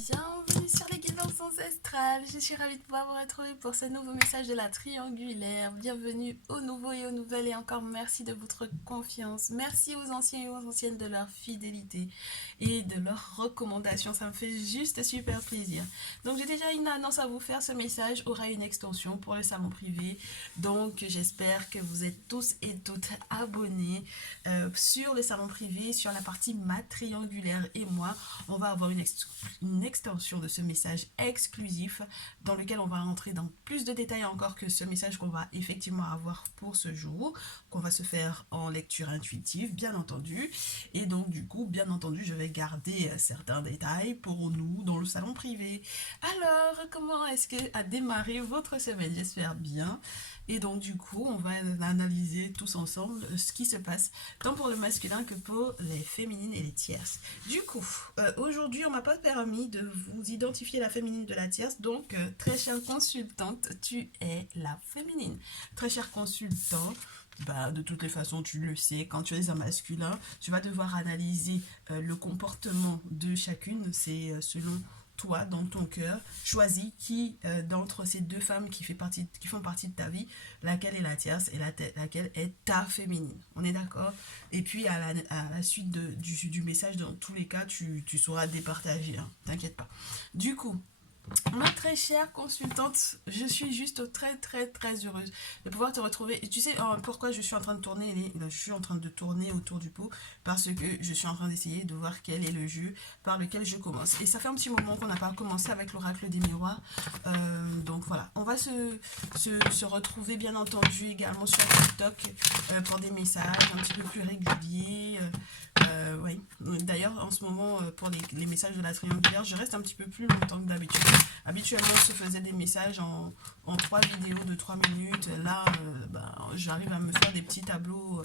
Bienvenue sur les guidances ancestrales. Je suis ravie de pouvoir vous retrouver pour ce nouveau message de la triangulaire. Bienvenue aux nouveaux et aux nouvelles et encore merci de votre confiance. Merci aux anciens et aux anciennes de leur fidélité et de leurs recommandations. Ça me fait juste super plaisir. Donc j'ai déjà une annonce à vous faire. Ce message aura une extension pour le salon privé. Donc j'espère que vous êtes tous et toutes abonnés sur le salon privé, sur la partie ma triangulaire et moi. On va avoir une extension de ce message exclusif dans lequel on va rentrer dans plus de détails encore que ce message qu'on va effectivement avoir pour ce jour, qu'on va se faire en lecture intuitive, bien entendu. Et donc, du coup, bien entendu, je vais garder certains détails pour nous dans le salon privé. Alors, comment est-ce que a démarré votre semaine? J'espère bien. Et donc, du coup, on va analyser tous ensemble ce qui se passe, tant pour le masculin que pour les féminines et les tierces. Du coup, aujourd'hui, on m'a pas permis de vous identifier la féminine de la tierce. Donc, très chère consultante, tu es la féminine. Très cher consultant, bah, de toutes les façons, tu le sais, quand tu es un masculin, tu vas devoir analyser le comportement de chacune. C'est selon toi, dans ton cœur, choisis qui d'entre ces deux femmes qui font partie de ta vie, laquelle est la tierce et laquelle est ta féminine. On est d'accord? Et puis à la suite du message, dans tous les cas, tu sauras départager, hein, t'inquiète pas. Du coup, ma très chère consultante, je suis juste très très très heureuse de pouvoir te retrouver. Et tu sais pourquoi je suis en train de tourner, je suis en train de tourner autour du pot parce que je suis en train d'essayer de voir quel est le jeu par lequel je commence. Et ça fait un petit moment qu'on n'a pas commencé avec l'oracle des miroirs. Donc voilà, on va se retrouver bien entendu également sur TikTok pour des messages un petit peu plus réguliers. Oui. D'ailleurs, en ce moment, pour les messages de la triangulaire, je reste un petit peu plus longtemps que d'habitude. Habituellement, on se faisait des messages en 3 vidéos de 3 minutes. Là, j'arrive à me faire des petits tableaux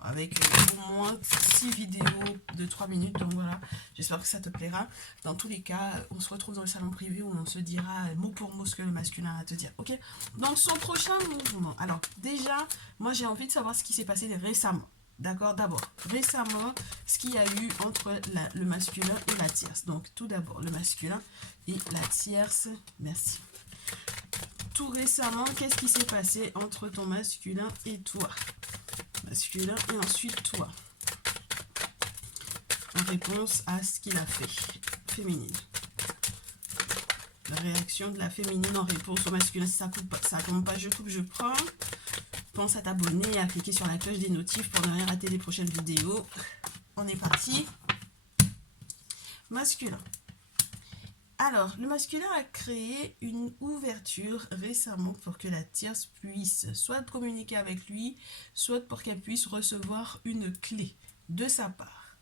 avec au moins 6 vidéos de 3 minutes. Donc voilà, j'espère que ça te plaira. Dans tous les cas, on se retrouve dans le salon privé où on se dira mot pour mot ce que le masculin a à te dire. Ok? Donc, son prochain mouvement. Alors, déjà, moi, j'ai envie de savoir ce qui s'est passé récemment. D'accord, d'abord, récemment, ce qu'il y a eu entre le masculin et la tierce. Donc, tout d'abord, le masculin et la tierce. Merci. Tout récemment, qu'est-ce qui s'est passé entre ton masculin et toi? Masculin et ensuite toi. En réponse à ce qu'il a fait. Féminine. La réaction de la féminine en réponse au masculin. Si ça compte pas, je coupe, je prends. Pense à t'abonner et à cliquer sur la cloche des notifs pour ne rien rater des prochaines vidéos. On est parti. Masculin. Alors, le masculin a créé une ouverture récemment pour que la tierce puisse soit communiquer avec lui, soit pour qu'elle puisse recevoir une clé de sa part.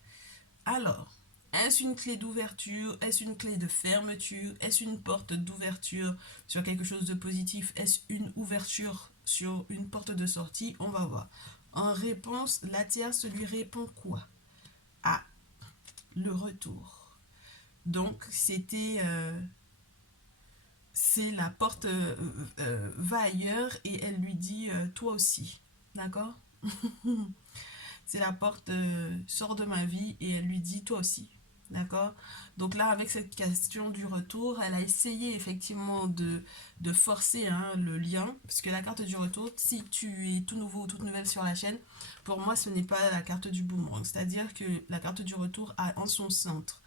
Alors, est-ce une clé d'ouverture? Est-ce une clé de fermeture? Est-ce une porte d'ouverture sur quelque chose de positif? Est-ce une ouverture sur une porte de sortie? On va voir. En réponse, la tierce lui répond quoi? Ah, le retour. Donc, c'est la porte va ailleurs et elle lui dit toi aussi. D'accord? C'est la porte sort de ma vie et elle lui dit toi aussi. D'accord? Donc là, avec cette question du retour, elle a essayé effectivement de forcer le lien, parce que la carte du retour, si tu es tout nouveau ou toute nouvelle sur la chaîne, pour moi, ce n'est pas la carte du boomerang. C'est-à-dire que la carte du retour a en son centre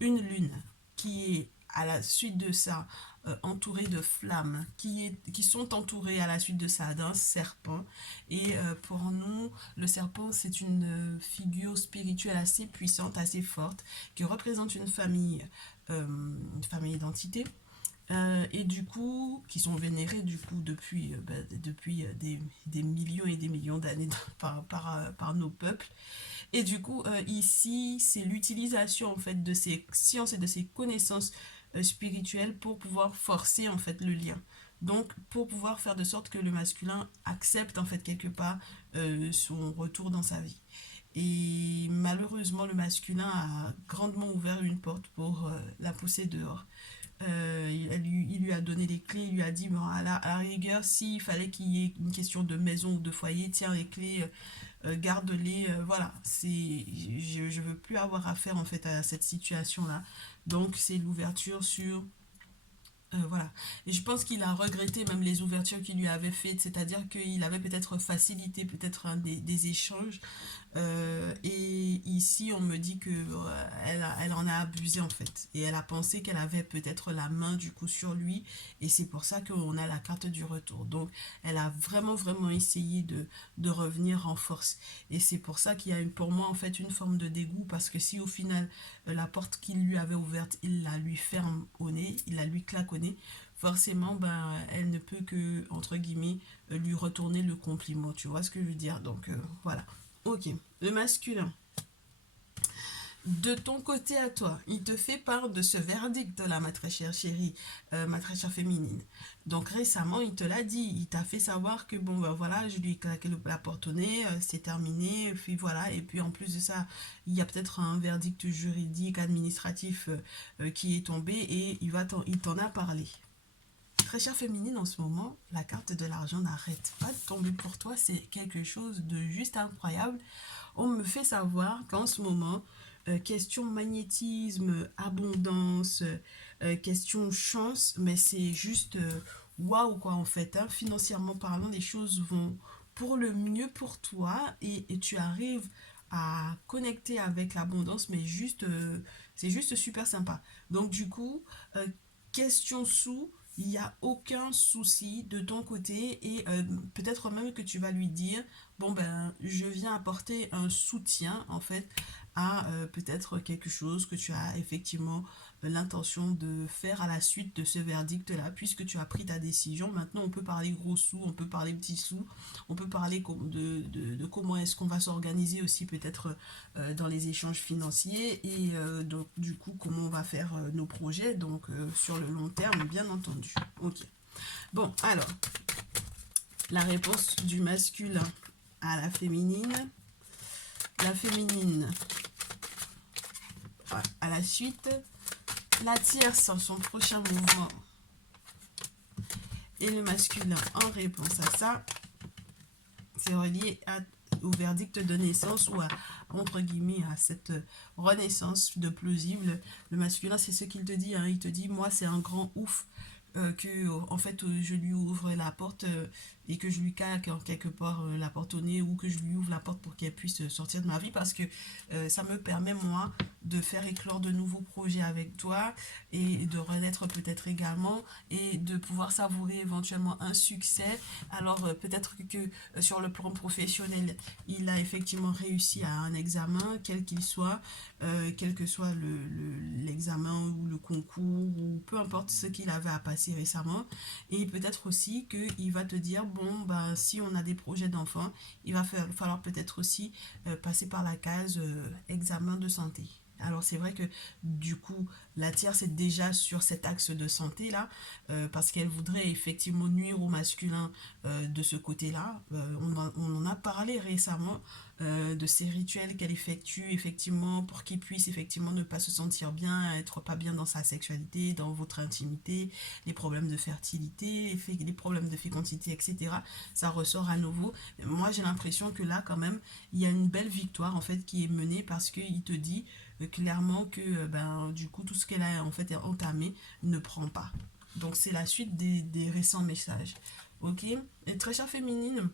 une lune qui est à la suite de ça entourée de flammes qui sont entourées à la suite de ça d'un serpent. Et pour nous, le serpent, c'est une figure spirituelle assez puissante, assez forte, qui représente une famille d'entités. Et du coup, qui sont vénérés du coup depuis des millions et des millions d'années par nos peuples. Et du coup, ici, c'est l'utilisation en fait de ces sciences et de ces connaissances spirituelles pour pouvoir forcer en fait le lien. Donc, pour pouvoir faire de sorte que le masculin accepte en fait quelque part son retour dans sa vie. Et malheureusement, le masculin a grandement ouvert une porte pour la pousser dehors. Il lui a donné les clés, il lui a dit, bon, à la rigueur, s'il fallait qu'il y ait une question de maison ou de foyer, tiens les clés, garde-les, voilà, je veux plus avoir affaire en fait à cette situation-là. Donc c'est l'ouverture sur voilà. Et je pense qu'il a regretté même les ouvertures qu'il lui avait faites, c'est-à-dire qu'il avait peut-être facilité peut-être des échanges. Et ici, on me dit que elle en a abusé en fait. Et elle a pensé qu'elle avait peut-être la main du coup sur lui. Et c'est pour ça qu'on a la carte du retour. Donc, elle a vraiment, vraiment essayé de revenir en force. Et c'est pour ça qu'il y a pour moi en fait une forme de dégoût. Parce que si au final, la porte qu'il lui avait ouverte, il la lui ferme au nez, il la lui claque au nez, forcément, ben, elle ne peut que, entre guillemets, lui retourner le compliment. Tu vois ce que je veux dire? Donc, voilà. Ok, le masculin. De ton côté à toi, il te fait part de ce verdict-là, ma très chère chérie, ma très chère féminine. Donc récemment, il te l'a dit, il t'a fait savoir que bon, ben voilà, je lui ai claqué la porte au nez, c'est terminé, puis voilà. Et puis en plus de ça, il y a peut-être un verdict juridique, administratif qui est tombé et il t'en a parlé. Très chère féminine, en ce moment, la carte de l'argent n'arrête pas de tomber pour toi, c'est quelque chose de juste incroyable. On me fait savoir qu'en ce moment, question magnétisme, abondance, question chance, mais c'est juste waouh quoi en fait. Hein. Financièrement parlant, les choses vont pour le mieux pour toi et tu arrives à connecter avec l'abondance, mais juste, c'est juste super sympa. Donc du coup, question sous, il n'y a aucun souci de ton côté et peut-être même que tu vas lui dire bon ben je viens apporter un soutien en fait à peut-être quelque chose que tu as effectivement l'intention de faire à la suite de ce verdict là puisque tu as pris ta décision. Maintenant on peut parler gros sous, on peut parler petits sous, on peut parler de comment est-ce qu'on va s'organiser aussi peut-être dans les échanges financiers et donc du coup comment on va faire nos projets donc sur le long terme bien entendu. Ok. Bon alors la réponse du masculin à la féminine. La féminine à la suite. La tierce en son prochain mouvement. Et le masculin en réponse à ça. C'est relié au verdict de naissance ou à, entre guillemets, à cette renaissance de plausible. Le masculin, c'est ce qu'il te dit. Hein. Il te dit, moi, c'est un grand ouf que en fait je lui ouvre la porte et que je lui claque en quelque part la porte au nez ou que je lui ouvre la porte pour qu'elle puisse sortir de ma vie parce que ça me permet moi de faire éclore de nouveaux projets avec toi et de renaître peut-être également et de pouvoir savourer éventuellement un succès. Alors peut-être que sur le plan professionnel il a effectivement réussi à un examen quel qu'il soit, quel que soit l'examen ou le concours ou peu importe ce qu'il avait à passer récemment. Et peut-être aussi qu'il va te dire, bon, bah, si on a des projets d'enfants, il va falloir peut-être aussi passer par la case examen de santé. Alors c'est vrai que du coup la tierce est déjà sur cet axe de santé là parce qu'elle voudrait effectivement nuire au masculin de ce côté là. On en a parlé récemment de ces rituels qu'elle effectue effectivement pour qu'il puisse effectivement ne pas se sentir bien, être pas bien dans sa sexualité, dans votre intimité, les problèmes de fertilité, les problèmes de fécondité, etc. Ça ressort à nouveau. Moi j'ai l'impression que là quand même il y a une belle victoire en fait qui est menée parce qu'il te dit clairement que ben, du coup tout ce qu'elle a en fait entamé ne prend pas. Donc c'est la suite des récents messages. Ok. Et très chère féminine,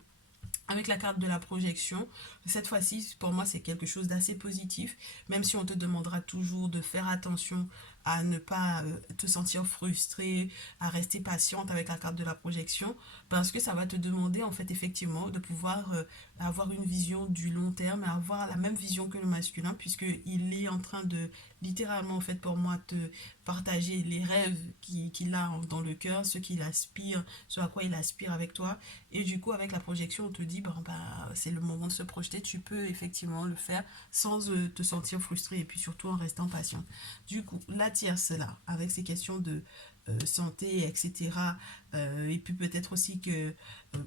avec la carte de la projection, cette fois-ci, pour moi, c'est quelque chose d'assez positif, même si on te demandera toujours de faire attention à ne pas te sentir frustré, à rester patiente avec la carte de la projection, parce que ça va te demander, en fait, effectivement, de pouvoir avoir une vision du long terme, et avoir la même vision que le masculin, puisqu'il est en train de, littéralement, en fait, pour moi, te partager les rêves qu'il a dans le cœur, ce qu'il aspire, ce à quoi il aspire avec toi, et du coup, avec la projection, on te dit, bon, bah, c'est le moment de se projeter, tu peux effectivement le faire sans te sentir frustré et puis surtout en restant patient. Du coup, la tierce, là, avec ces questions de santé, etc. Et puis peut-être aussi que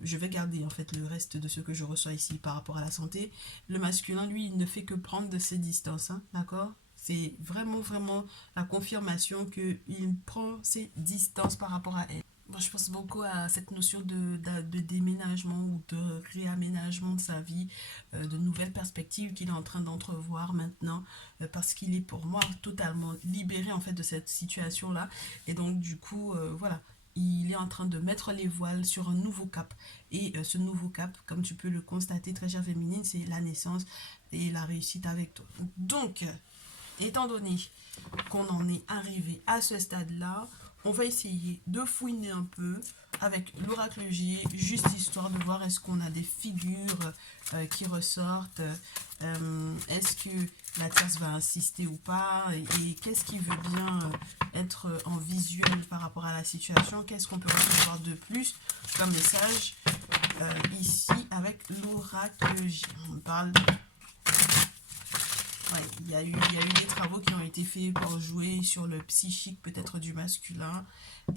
je vais garder en fait le reste de ce que je reçois ici par rapport à la santé. Le masculin, lui, il ne fait que prendre de ses distances, hein, d'accord? C'est vraiment, vraiment la confirmation qu'il prend ses distances par rapport à elle. Moi, je pense beaucoup à cette notion de déménagement ou de réaménagement de sa vie, de nouvelles perspectives qu'il est en train d'entrevoir maintenant, parce qu'il est pour moi totalement libéré en fait de cette situation-là. Et donc, du coup, voilà, il est en train de mettre les voiles sur un nouveau cap. Et ce nouveau cap, comme tu peux le constater, très chère féminine, c'est la naissance et la réussite avec toi. Donc, étant donné qu'on en est arrivé à ce stade-là, on va essayer de fouiner un peu avec l'oracle J, juste histoire de voir est-ce qu'on a des figures qui ressortent, est-ce que la tierce va insister ou pas, et qu'est-ce qui veut bien être en visuel par rapport à la situation, qu'est-ce qu'on peut recevoir de plus comme message ici avec l'oracle J. On parle. Ouais, il y a eu des travaux qui ont été faits pour jouer sur le psychique peut-être du masculin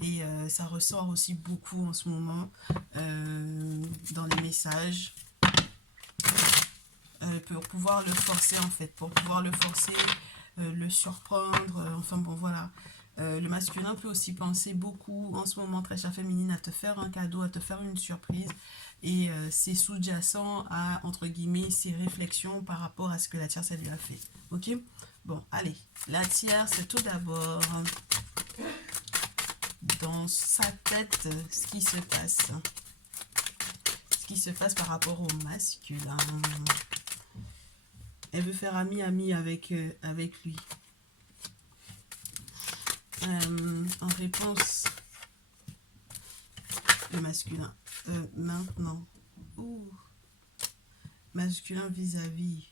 et ça ressort aussi beaucoup en ce moment dans les messages pour pouvoir le forcer en fait, pour pouvoir le forcer, le surprendre, enfin bon voilà. Le masculin peut aussi penser beaucoup en ce moment, très chère féminine, à te faire un cadeau, à te faire une surprise. Et c'est sous-jacent à, entre guillemets, ses réflexions par rapport à ce que la tierce elle lui a fait. Ok. Bon, allez. La tierce, c'est tout d'abord dans sa tête ce qui se passe. Ce qui se passe par rapport au masculin. Elle veut faire ami avec lui. En réponse, le masculin. Maintenant. Ouh. Masculin vis-à-vis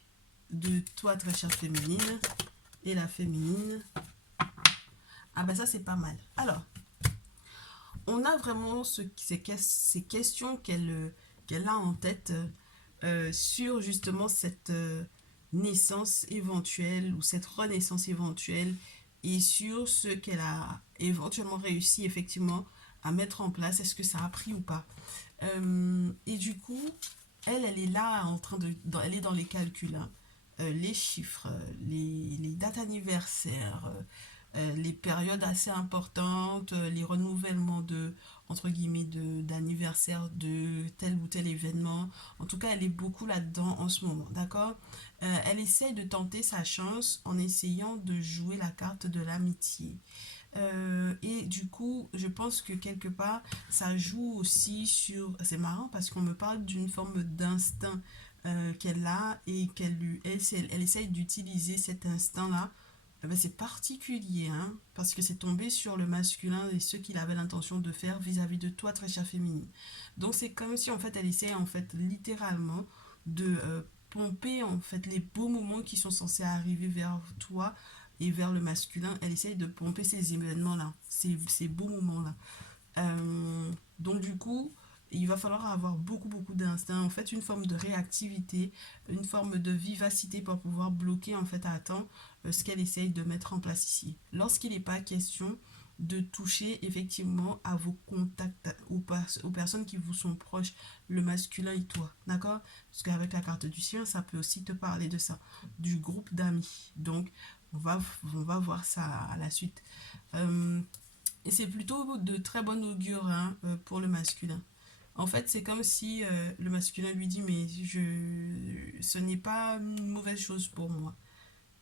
de toi, très chère féminine. Et la féminine. Ah ben ça, c'est pas mal. Alors, on a vraiment ces questions qu'elle a en tête sur justement cette naissance éventuelle ou cette renaissance éventuelle et sur ce qu'elle a éventuellement réussi effectivement à mettre en place. Est-ce que ça a pris ou pas? Et du coup, elle est là en train elle est dans les calculs, hein. Les chiffres, les dates anniversaires, les périodes assez importantes, les renouvellements de, entre guillemets, d'anniversaire de tel ou tel événement. En tout cas, elle est beaucoup là-dedans en ce moment, d'accord? Elle essaye de tenter sa chance en essayant de jouer la carte de l'amitié. Et du coup, je pense que quelque part, ça joue aussi sur. C'est marrant parce qu'on me parle d'une forme d'instinct qu'elle a et elle essaye d'utiliser cet instinct-là. Eh ben, c'est particulier, hein, parce que c'est tombé sur le masculin et ce qu'il avait l'intention de faire vis-à-vis de toi, très chère féminine. Donc c'est comme si en fait elle essaie en fait littéralement de pomper en fait les beaux moments qui sont censés arriver vers toi et vers le masculin. Elle essaye de pomper ces événements-là, ces beaux moments-là. Donc du coup, il va falloir avoir beaucoup d'instinct, en fait une forme de réactivité, une forme de vivacité pour pouvoir bloquer en fait à temps ce qu'elle essaye de mettre en place ici. Lorsqu'il n'est pas question de toucher effectivement à vos contacts, aux personnes qui vous sont proches, le masculin et toi, d'accord? Parce qu'avec la carte du chien, ça peut aussi te parler de ça, du groupe d'amis. Donc, on va voir ça à la suite. Et c'est plutôt de très bon augure, hein, pour le masculin. En fait, c'est comme si le masculin lui dit, mais ce n'est pas une mauvaise chose pour moi.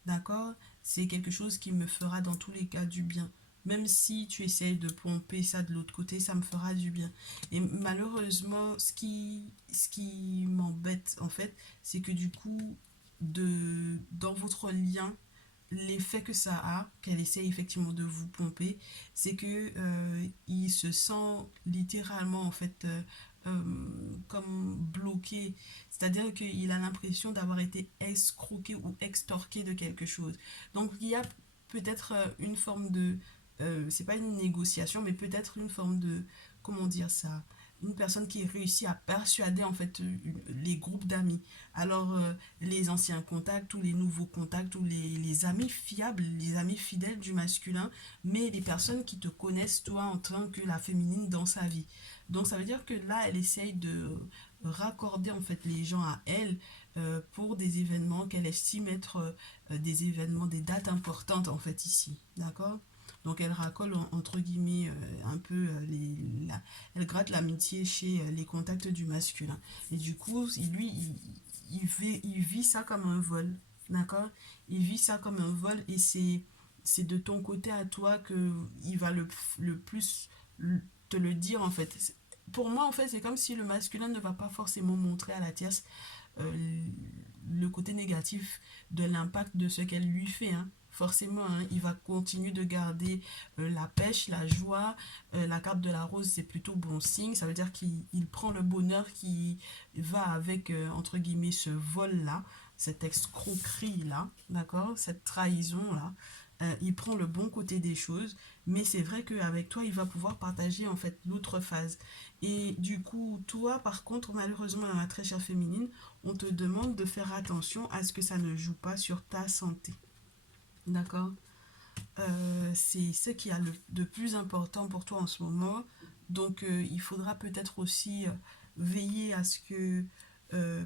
D'accord? C'est quelque chose qui me fera dans tous les cas du bien. Même si tu essayes de pomper ça de l'autre côté, ça me fera du bien. Et malheureusement, ce qui m'embête, en fait, c'est que du coup, dans votre lien, l'effet que ça a, qu'elle essaie effectivement de vous pomper, c'est que il se sent littéralement en fait comme bloqué. C'est-à-dire qu'il a l'impression d'avoir été escroqué ou extorqué de quelque chose. Donc il y a peut-être une forme de, c'est pas une négociation, mais peut-être une forme de, comment dire ça, une personne qui réussit à persuader en fait les groupes d'amis. Alors les anciens contacts ou les nouveaux contacts ou les amis fiables, les amis fidèles du masculin, mais les personnes qui te connaissent toi en tant que la féminine dans sa vie. Donc ça veut dire que là, elle essaye de raccorder en fait les gens à elle pour des événements qu'elle estime être des événements, des dates importantes en fait ici. D'accord? Donc elle racole entre guillemets un peu elle gratte l'amitié chez les contacts du masculin. Et du coup, lui, il vit ça comme un vol, d'accord? Il vit ça comme un vol et c'est de ton côté à toi que il va le plus te le dire en fait. Pour moi, en fait, c'est comme si le masculin ne va pas forcément montrer à la tierce euh, le côté négatif de l'impact de ce qu'elle lui fait. Hein. Forcément, hein, il va continuer de garder la pêche, la joie. La carte de la rose, c'est plutôt bon signe. Ça veut dire qu'il prend le bonheur qui va avec, entre guillemets, ce vol-là, cette escroquerie-là, d'accord, cette trahison-là. Il prend le bon côté des choses, mais c'est vrai qu'avec toi, il va pouvoir partager en fait l'autre phase. Et du coup, toi, par contre, malheureusement, dans la très chère féminine, on te demande de faire attention à ce que ça ne joue pas sur ta santé. D'accord? C'est ce qui a de plus important pour toi en ce moment. Donc, il faudra peut-être aussi veiller à ce que,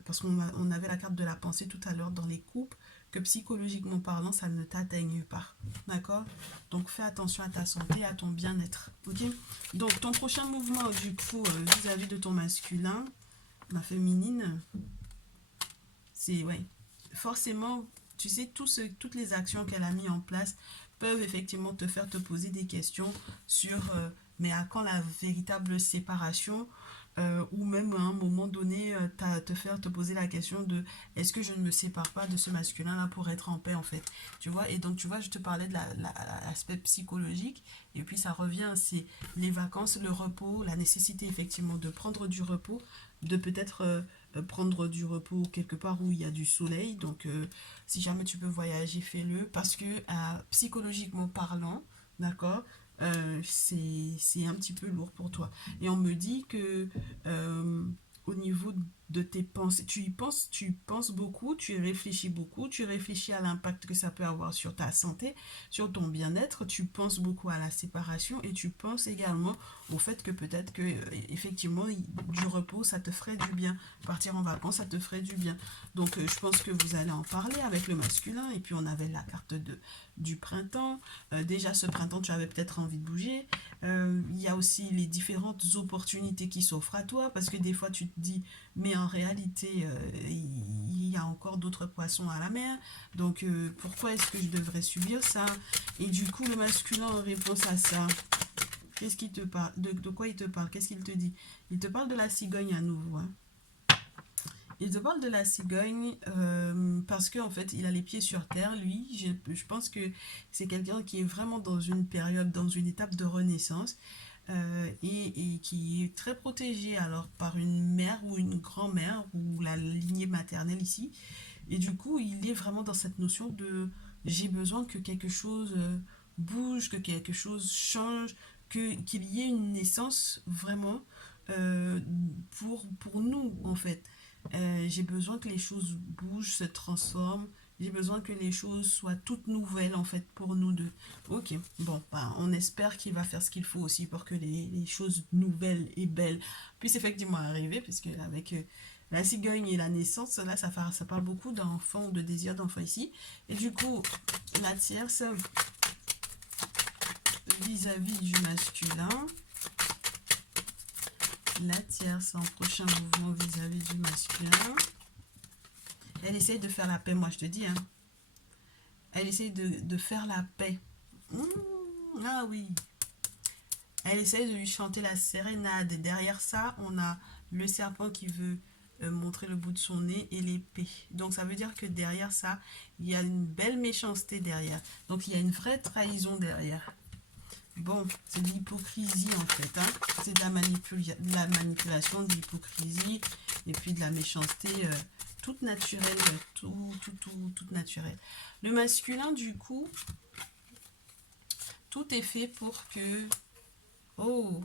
parce on avait la carte de la pensée tout à l'heure dans les couples, que psychologiquement parlant, ça ne t'atteigne pas. D'accord? Donc, fais attention à ta santé, à ton bien-être. Ok? Donc, ton prochain mouvement, du coup, vis-à-vis de ton masculin, ma féminine, c'est, ouais, forcément, tu sais, toutes les actions qu'elle a mis en place peuvent effectivement te faire te poser des questions sur, mais à quand la véritable séparation ou même à un moment donné, te faire te poser la question de est-ce que je ne me sépare pas de ce masculin-là pour être en paix en fait. Tu vois, et donc tu vois, je te parlais de l'aspect psychologique, et puis ça revient, c'est les vacances, le repos, la nécessité effectivement de prendre du repos, de peut-être prendre du repos quelque part où il y a du soleil. Donc, si jamais tu peux voyager, fais-le. Parce que psychologiquement parlant, d'accord, c'est un petit peu lourd pour toi. Et on me dit que au niveau de tes pensées, tu y penses beaucoup, tu y réfléchis beaucoup, tu réfléchis à l'impact que ça peut avoir sur ta santé, sur ton bien-être, tu penses beaucoup à la séparation et tu penses également au fait que peut-être que effectivement du repos ça te ferait du bien, partir en vacances ça te ferait du bien. Donc je pense que vous allez en parler avec le masculin et puis on avait la carte du printemps. Déjà ce printemps tu avais peut-être envie de bouger. Il y a aussi les différentes opportunités qui s'offrent à toi parce que des fois tu te dis mais en réalité il y a encore d'autres poissons à la mer, donc pourquoi est-ce que je devrais subir ça? Et du coup le masculin en réponse à ça, qu'est-ce qu'il te parle? De quoi il te parle? Qu'est-ce qu'il te dit? Il te parle de la cigogne à nouveau. Hein. Il te parle de la cigogne parce qu'en fait, il a les pieds sur terre, lui. Je pense que c'est quelqu'un qui est vraiment dans une période, dans une étape de renaissance et qui est très protégé alors par une mère ou une grand-mère ou la lignée maternelle ici. Et du coup, il est vraiment dans cette notion de j'ai besoin que quelque chose bouge, que quelque chose change, qu'il y ait une naissance vraiment euh, pour nous en fait. J'ai besoin que les choses bougent, se transforment. J'ai besoin que les choses soient toutes nouvelles en fait pour nous deux. Ok, bon, bah, on espère qu'il va faire ce qu'il faut aussi pour que les choses nouvelles et belles puissent effectivement arriver, puisque avec la cigogne et la naissance, là, ça parle beaucoup d'enfants, de désir d'enfants ici. Et du coup, la tierce, vis-à-vis du masculin, la tierce en prochain mouvement vis-à-vis du masculin, elle essaye de faire la paix, moi je te dis, hein. Elle essaye de faire la paix. Mmh, ah oui. Elle essaye de lui chanter la sérénade. Et derrière ça, on a le serpent qui veut montrer le bout de son nez et l'épée. Donc ça veut dire que derrière ça, il y a une belle méchanceté derrière. Donc il y a une vraie trahison derrière. Bon, c'est de l'hypocrisie en fait. Hein. C'est de la manipulation, de l'hypocrisie et puis de la méchanceté toute naturelle, toute naturelle. Le masculin, du coup, tout est fait pour que... Oh,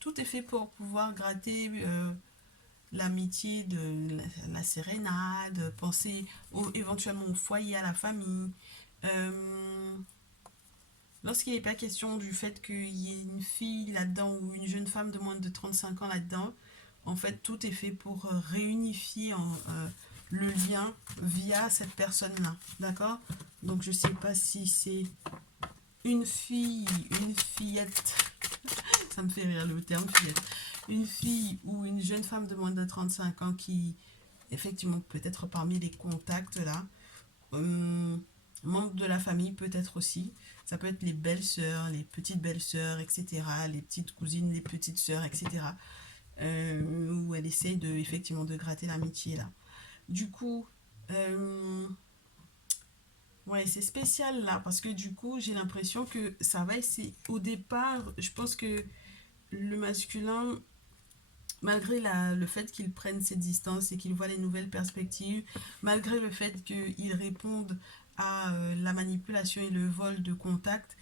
tout est fait pour pouvoir gratter l'amitié de la sérénade, penser éventuellement au foyer, à la famille. Euh, Lorsqu'il n'est pas question du fait qu'il y ait une fille là-dedans ou une jeune femme de moins de 35 ans là-dedans, en fait, tout est fait pour réunifier le lien via cette personne-là. D'accord? Donc, je sais pas si c'est une fille, une fillette. Ça me fait rire le terme fillette. Une fille ou une jeune femme de moins de 35 ans qui, effectivement, peut-être parmi les contacts là, membres de la famille peut-être aussi. Ça peut être les belles-sœurs, les petites belles-sœurs, etc. Les petites cousines, les petites sœurs, etc. Où elle essaye de, effectivement, de gratter l'amitié là. Du coup, ouais, c'est spécial là parce que du coup, j'ai l'impression que ça va essayer. Au départ, je pense que le masculin, malgré le fait qu'il prenne ses distances et qu'il voit les nouvelles perspectives, malgré le fait qu'il réponde à la manipulation et le vol de contact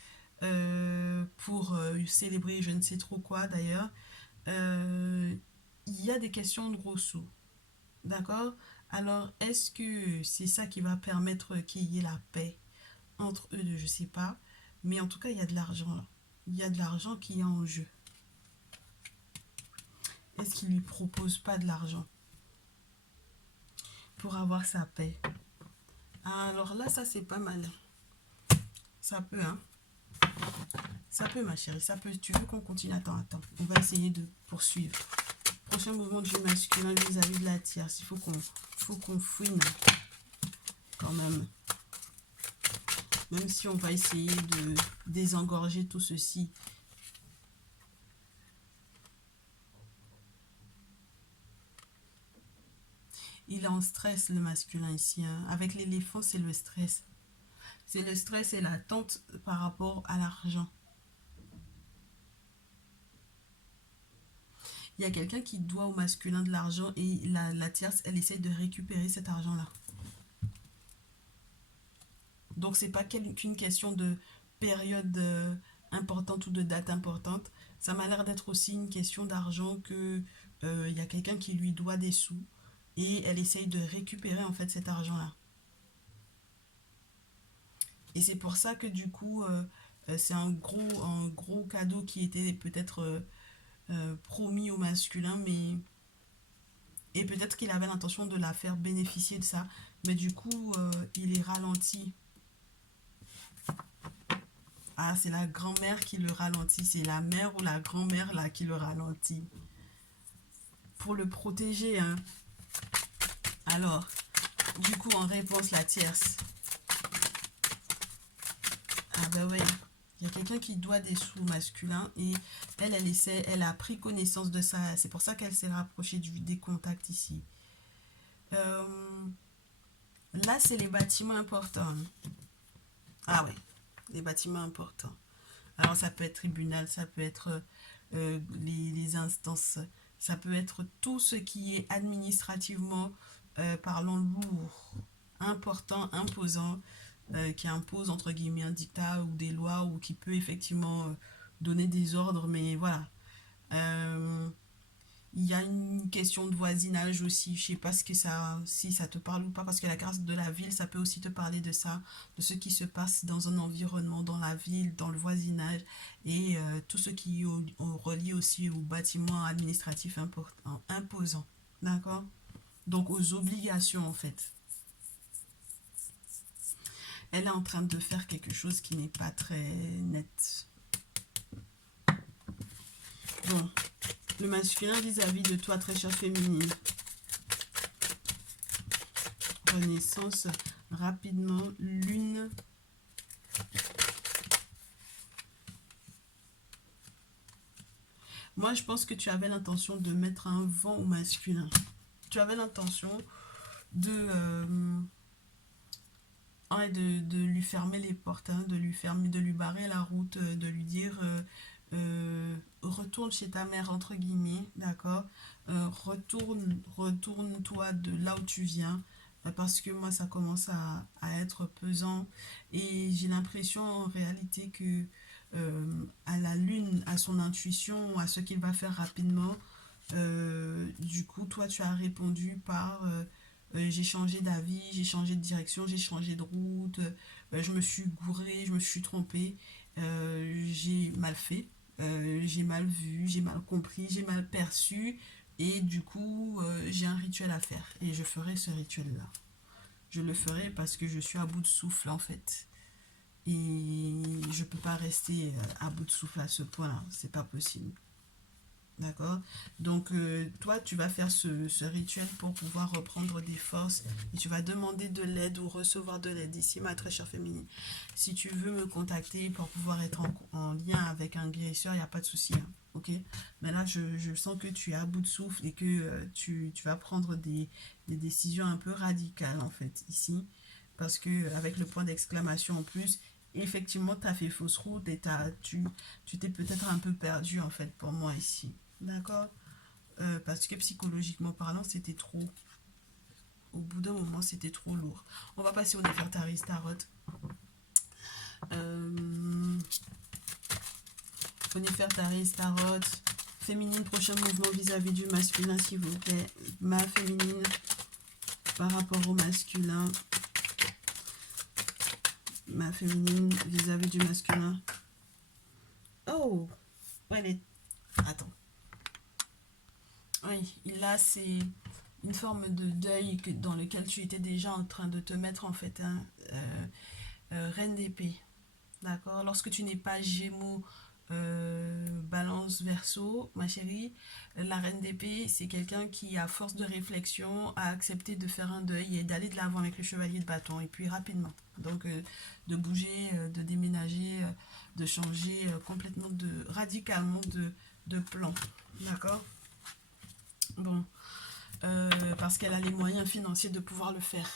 pour célébrer je ne sais trop quoi d'ailleurs, euh, il y a des questions de gros sous. D'accord? Alors, est-ce que c'est ça qui va permettre qu'il y ait la paix entre eux deux? Je sais pas. Mais en tout cas, il y a de l'argent là. Il y a de l'argent qui est en jeu. Est-ce qu'il lui propose pas de l'argent pour avoir sa paix? Alors là, ça c'est pas mal. Ça peut, hein. Ça peut, ma chérie. Ça peut. Tu veux qu'on continue? Attends, attends. On va essayer de poursuivre. Prochain mouvement du masculin vis-à-vis de la tierce. Il faut qu'on fouine quand même. Même si on va essayer de désengorger tout ceci. Il est en stress, le masculin ici, hein. Avec l'éléphant, c'est le stress. C'est le stress et l'attente par rapport à l'argent. Il y a quelqu'un qui doit au masculin de l'argent et la tierce, elle essaie de récupérer cet argent-là. Donc, c'est pas qu'une question de période importante ou de date importante. Ça m'a l'air d'être aussi une question d'argent que il y a quelqu'un qui lui doit des sous et elle essaye de récupérer en fait cet argent-là. Et c'est pour ça que du coup, c'est un gros cadeau qui était peut-être promis au masculin, mais et peut-être qu'il avait l'intention de la faire bénéficier de ça, mais du coup, il est ralenti. Ah, c'est la grand-mère qui le ralentit, c'est la mère ou la grand-mère là qui le ralentit. Pour le protéger, hein. Alors, du coup, en réponse, la tierce. Ah bah ouais, il y a quelqu'un qui doit des sous masculins et elle essaie, elle a pris connaissance de ça. C'est pour ça qu'elle s'est rapprochée des contacts ici. Euh, Là, c'est les bâtiments importants. Ah ouais, les bâtiments importants. Alors, ça peut être tribunal, ça peut être les instances, ça peut être tout ce qui est administrativement parlant lourd, important, imposant, qui impose entre guillemets un dictat ou des lois ou qui peut effectivement donner des ordres, mais voilà. Euh, Il y a une question de voisinage aussi. Je sais pas ce que ça, si ça te parle ou pas, parce que la carte de la ville, ça peut aussi te parler de ça, de ce qui se passe dans un environnement, dans la ville, dans le voisinage, et tout ce qui est relié aussi aux bâtiments administratifs importants, imposants. D'accord? Donc aux obligations en fait. Elle est en train de faire quelque chose qui n'est pas très net. Bon, le masculin vis-à-vis de toi, très chère féminine. Renaissance, rapidement, lune. Moi, je pense que tu avais l'intention de mettre un vent au masculin. Tu avais l'intention de, ouais, de lui fermer les portes, hein, de lui barrer la route, de lui dire retourne chez ta mère, entre guillemets, d'accord? Retourne-toi de là où tu viens, parce que moi, ça commence à être pesant. Et j'ai l'impression en réalité que à la lune, à son intuition, à ce qu'il va faire rapidement, du coup, toi, tu as répondu par j'ai changé d'avis, j'ai changé de direction, j'ai changé de route, je me suis gourée, je me suis trompée, j'ai mal fait, j'ai mal vu, j'ai mal compris, j'ai mal perçu, et du coup, j'ai un rituel à faire, et je ferai ce rituel-là. je le ferai parce que je suis à bout de souffle en fait. Et je peux pas rester à bout de souffle à ce point-là, c'est pas possible. D'accord? Donc, toi, tu vas faire ce rituel pour pouvoir reprendre des forces et tu vas demander de l'aide ou recevoir de l'aide. Ici, ma très chère féminine, si tu veux me contacter pour pouvoir être en lien avec un guérisseur, il n'y a pas de souci. Hein, ok? Mais là, je sens que tu es à bout de souffle et que tu vas prendre des décisions un peu radicales, en fait, ici. Parce que avec le point d'exclamation en plus, effectivement, tu as fait fausse route et tu t'es peut-être un peu perdu, en fait, pour moi, ici. D'accord? Parce que psychologiquement parlant, c'était trop. Au bout d'un moment, c'était trop lourd. On va passer au Nefertari Tarot. Euh, au Nefertari Tarot. Féminine, prochain mouvement vis-à-vis du masculin, s'il vous plaît. Ma féminine par rapport au masculin. Ma féminine vis-à-vis du masculin. Oh! Ouais, attends. Oui, là, c'est une forme de deuil dans lequel tu étais déjà en train de te mettre en fait, hein, reine d'épée, d'accord. Lorsque tu n'es pas Gémeaux, Balance, Verseau, ma chérie, la reine d'épée, c'est quelqu'un qui, à force de réflexion, a accepté de faire un deuil et d'aller de l'avant avec le chevalier de bâton, et puis rapidement. Donc, de bouger, de déménager, de changer complètement, radicalement de plan, d'accord. Bon, parce qu'elle a les moyens financiers de pouvoir le faire.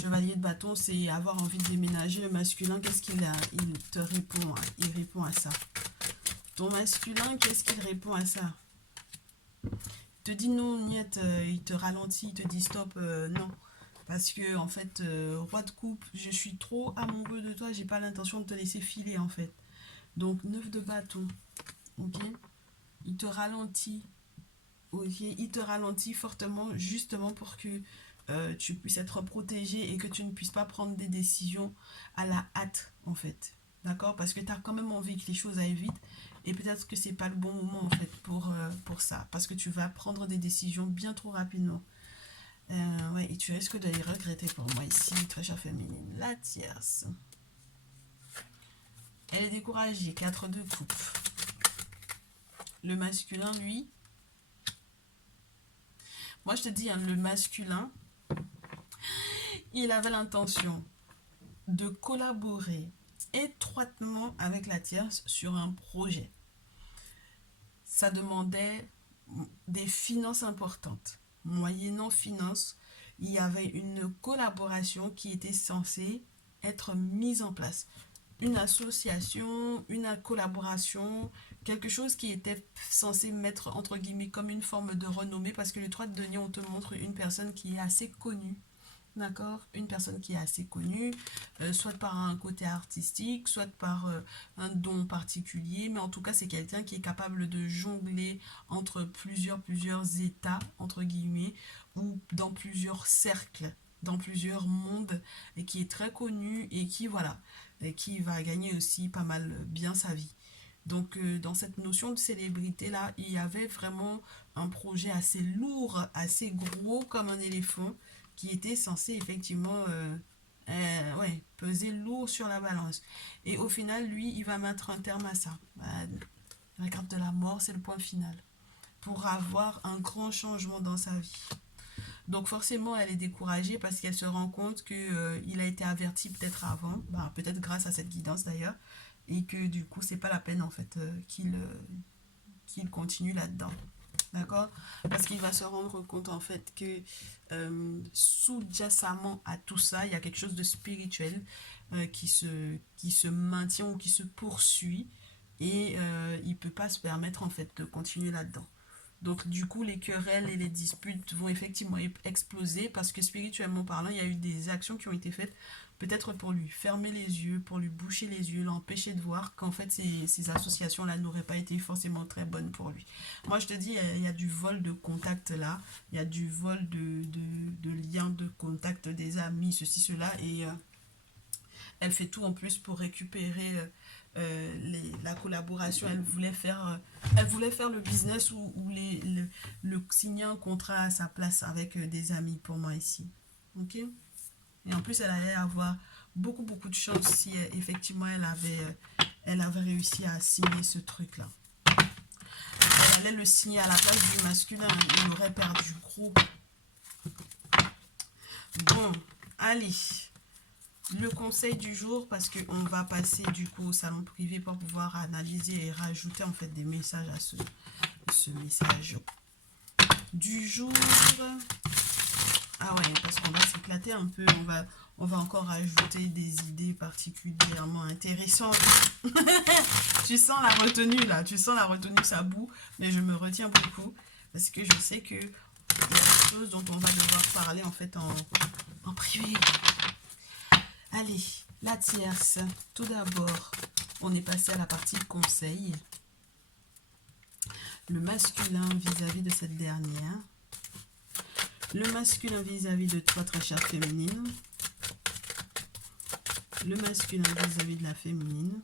Chevalier de bâton, c'est avoir envie de déménager. Le masculin, qu'est-ce qu'il a? Il te répond, hein. Il répond à ça. Ton masculin, qu'est-ce qu'il répond à ça? Il te dit non, niet, il te ralentit, il te dit stop, non. Parce que, en fait, roi de coupe, je suis trop amoureux de toi, j'ai pas l'intention de te laisser filer, en fait. Donc, 9 de bâton, ok? Il te ralentit, ok? Il te ralentit fortement, justement pour que tu puisses être protégé et que tu ne puisses pas prendre des décisions à la hâte, en fait. D'accord? Parce que tu as quand même envie que les choses aillent vite et peut-être que c'est pas le bon moment, en fait, pour ça. Parce que tu vas prendre des décisions bien trop rapidement. Ouais, et tu risques de les regretter pour moi ici, très chère féminine. La tierce. Elle est découragée, 4 de coupe. Le masculin, lui, moi je te dis, hein, le masculin, il avait l'intention de collaborer étroitement avec la tierce sur un projet. Ça demandait des finances importantes. Moyennant finances, il y avait une collaboration qui était censée être mise en place. Une association, une collaboration, quelque chose qui était censé mettre entre guillemets comme une forme de renommée, parce que le 3 de denier, on te montre une personne qui est assez connue. D'accord? Une personne qui est assez connue, soit par un côté artistique, soit par un don particulier, mais en tout cas, c'est quelqu'un qui est capable de jongler entre plusieurs états, entre guillemets, ou dans plusieurs cercles, dans plusieurs mondes, et qui est très connu et qui, voilà, et qui va gagner aussi pas mal bien sa vie. Donc, dans cette notion de célébrité-là, il y avait vraiment un projet assez lourd, assez gros comme un éléphant, qui était censé effectivement ouais, peser lourd sur la balance. Et au final, lui, il va mettre un terme à ça. La carte de la mort, c'est le point final. Pour avoir un grand changement dans sa vie. Donc forcément, elle est découragée parce qu'elle se rend compte qu'il a été averti peut-être avant, bah, peut-être grâce à cette guidance d'ailleurs, et que du coup, c'est pas la peine en fait qu'il continue là-dedans. D'accord? Parce qu'il va se rendre compte en fait que sous-jacemment à tout ça, il y a quelque chose de spirituel qui se maintient ou qui se poursuit et il ne peut pas se permettre en fait de continuer là-dedans. Donc du coup, les querelles et les disputes vont effectivement exploser parce que spirituellement parlant, il y a eu des actions qui ont été faites peut-être pour lui fermer les yeux, pour lui boucher les yeux, l'empêcher de voir qu'en fait ces associations-là n'auraient pas été forcément très bonnes pour lui. Moi je te dis, il y a du vol de contact là, il y a du vol de liens de contact des amis, ceci, cela, et elle fait tout en plus pour récupérer la collaboration. Elle voulait faire le business ou signer un contrat à sa place avec des amis pour moi ici. Ok? Et en plus, elle allait avoir beaucoup de chance si effectivement elle avait réussi à signer ce truc-là. Elle allait le signer à la place du masculin. Il aurait perdu gros. Bon, allez. Le conseil du jour, parce qu'on va passer du coup au salon privé pour pouvoir analyser et rajouter en fait des messages à ce message du jour. Ah ouais, parce qu'on va s'éclater un peu, on va encore ajouter des idées particulièrement intéressantes. Tu sens la retenue là, tu sens la retenue, ça bout, mais je me retiens beaucoup parce que je sais que il y a des choses dont on va devoir parler en fait en privé. Allez, la tierce. Tout d'abord, on est passé à la partie conseil. Le masculin vis-à-vis de cette dernière. Le masculin vis-à-vis de toi, très chère féminine. Le masculin vis-à-vis de la féminine.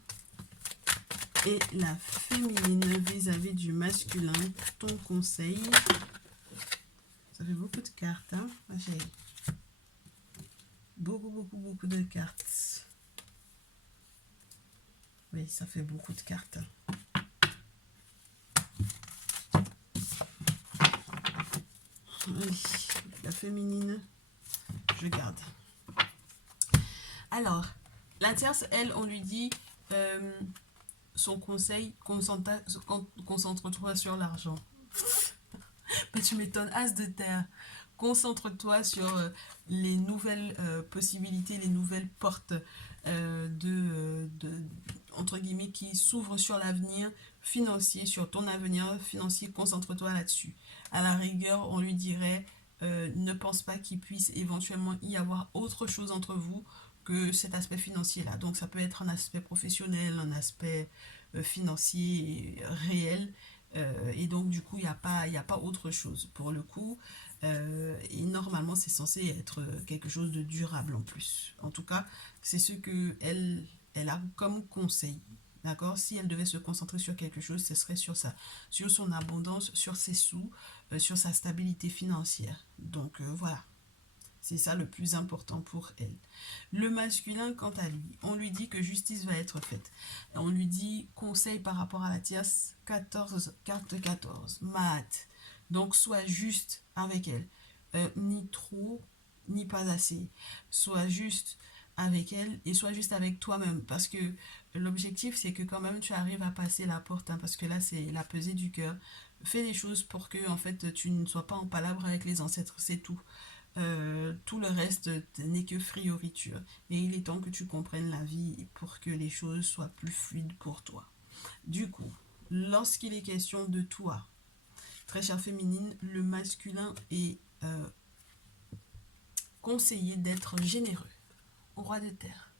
Et la féminine vis-à-vis du masculin. Ton conseil. Ça fait beaucoup de cartes, hein, ma chérie. Beaucoup de cartes. Oui, ça fait beaucoup de cartes. Oui, la féminine, je garde. Alors, la tierce, elle, on lui dit son conseil, concentre-toi sur l'argent. Mais tu m'étonnes, as de terre. Concentre-toi sur les nouvelles possibilités, les nouvelles portes entre guillemets, qui s'ouvrent sur l'avenir financier, sur ton avenir financier. Concentre-toi là-dessus. À la rigueur, on lui dirait, ne pense pas qu'il puisse éventuellement y avoir autre chose entre vous que cet aspect financier-là. Donc ça peut être un aspect professionnel, un aspect financier réel. Et donc du coup, il n'y a pas autre chose. Pour le coup, et normalement, c'est censé être quelque chose de durable en plus. En tout cas, c'est ce que elle a comme conseil. D'accord? Si elle devait se concentrer sur quelque chose, ce serait sur ça, sur son abondance, sur ses sous, sur sa stabilité financière. Donc voilà, c'est ça le plus important pour elle. Le masculin, quant à lui, on lui dit que justice va être faite. On lui dit conseil par rapport à la tierce 14, carte 14, maths. Donc sois juste avec elle. Ni trop, ni pas assez. Sois juste avec elle et sois juste avec toi-même. Parce que l'objectif, c'est que quand même tu arrives à passer la porte. Hein, parce que là, c'est la pesée du cœur. Fais les choses pour que en fait tu ne sois pas en palabre avec les ancêtres, c'est tout. Tout le reste n'est que frioriture. Et il est temps que tu comprennes la vie pour que les choses soient plus fluides pour toi. Du coup, lorsqu'il est question de toi, très chère féminine, le masculin est conseillé d'être généreux au roi de terre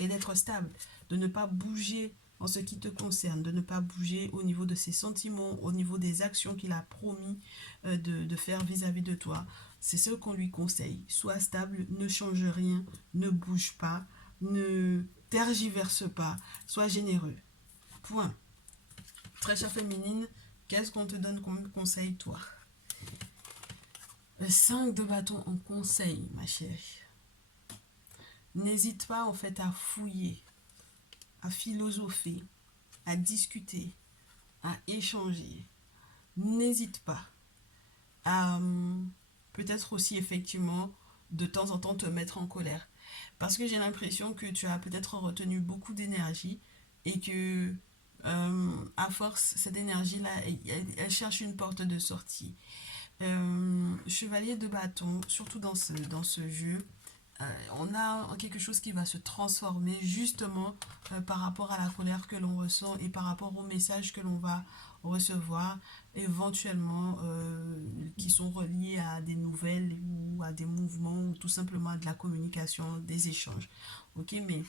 et d'être stable, de ne pas bouger en ce qui te concerne, de ne pas bouger au niveau de ses sentiments, au niveau des actions qu'il a promis de faire vis-à-vis de toi. C'est ce qu'on lui conseille. Sois stable, ne change rien, ne bouge pas, ne tergiverse pas, sois généreux. Point. Très chère féminine, qu'est-ce qu'on te donne comme conseil, toi? Le 5 de bâton en conseil, ma chérie. N'hésite pas en fait à fouiller, à philosopher, à discuter, à échanger. N'hésite pas à peut-être aussi effectivement de temps en temps te mettre en colère. Parce que j'ai l'impression que tu as peut-être retenu beaucoup d'énergie et que à force, cette énergie-là, elle cherche une porte de sortie. Chevalier de bâton, surtout dans ce jeu, on a quelque chose qui va se transformer justement par rapport à la colère que l'on ressent et par rapport aux messages que l'on va recevoir éventuellement qui sont reliés à des nouvelles ou à des mouvements ou tout simplement à de la communication, des échanges. Ok, mais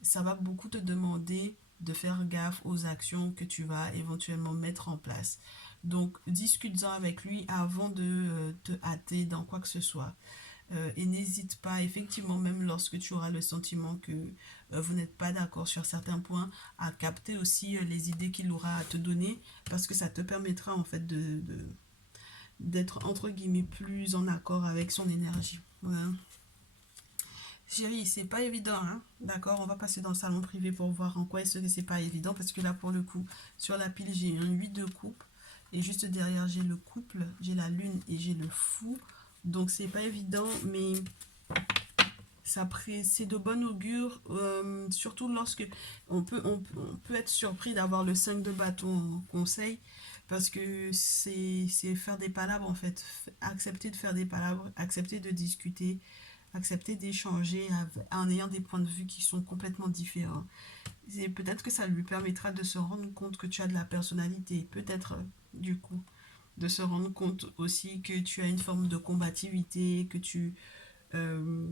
ça va beaucoup te demander de faire gaffe aux actions que tu vas éventuellement mettre en place. Donc, discute-en avec lui avant de te hâter dans quoi que ce soit. Et n'hésite pas, effectivement, même lorsque tu auras le sentiment que vous n'êtes pas d'accord sur certains points, à capter aussi les idées qu'il aura à te donner, parce que ça te permettra en fait d'être entre guillemets plus en accord avec son énergie. Voilà. Chérie, c'est pas évident, hein. D'accord, on va passer dans le salon privé pour voir en quoi est-ce que c'est pas évident. Parce que là, pour le coup, sur la pile, j'ai un 8 de coupe. Et juste derrière, j'ai le couple, j'ai la lune et j'ai le fou. Donc, c'est pas évident, mais c'est de bon augure. Surtout lorsque on peut être surpris d'avoir le 5 de bâton en conseil. Parce que c'est faire des palabres, en fait. Accepter de faire des palabres, accepter de discuter, accepter d'échanger en ayant des points de vue qui sont complètement différents. Et peut-être que ça lui permettra de se rendre compte que tu as de la personnalité. Peut-être, du coup, de se rendre compte aussi que tu as une forme de combativité, euh,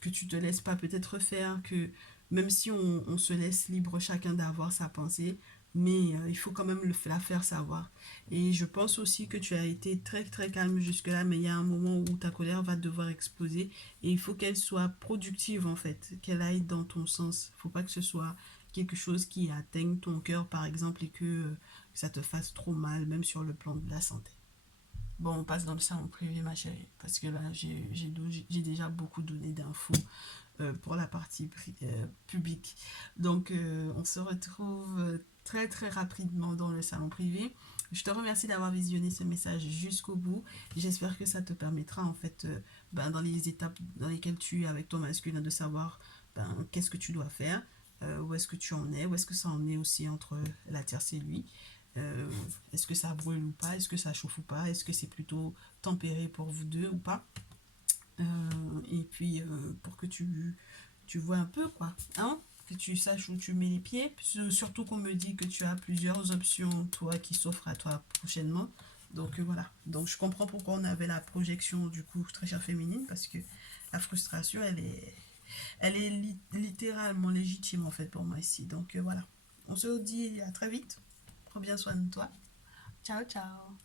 que tu te laisses pas peut-être faire, que même si on se laisse libre chacun d'avoir sa pensée, mais il faut quand même la faire savoir. Et je pense aussi que tu as été très très calme jusque-là, mais il y a un moment où ta colère va devoir exploser et il faut qu'elle soit productive en fait, qu'elle aille dans ton sens. Il ne faut pas que ce soit quelque chose qui atteigne ton cœur par exemple et que ça te fasse trop mal, même sur le plan de la santé. Bon, on passe dans le salon privé, ma chérie, parce que là, j'ai déjà beaucoup donné d'infos pour la partie publique. Donc, on se retrouve très très rapidement dans le salon privé. Je te remercie d'avoir visionné ce message jusqu'au bout. J'espère que ça te permettra, en fait, dans les étapes dans lesquelles tu es avec ton masculin, de savoir qu'est-ce que tu dois faire, où est-ce que tu en es, où est-ce que ça en est aussi entre la tierce et lui. Euh, Est-ce que ça brûle ou pas? Est-ce que ça chauffe ou pas? Est-ce que c'est plutôt tempéré pour vous deux ou pas? Et puis, pour que tu vois un peu, quoi. Hein? Que tu saches où tu mets les pieds. Surtout qu'on me dit que tu as plusieurs options, toi, qui s'offrent à toi prochainement. Donc, voilà. Donc, je comprends pourquoi on avait la projection, du coup, très chère féminine, parce que la frustration, elle est littéralement légitime, en fait, pour moi ici. Donc, voilà. On se dit à très vite. Prends bien soin de toi. Ciao, ciao.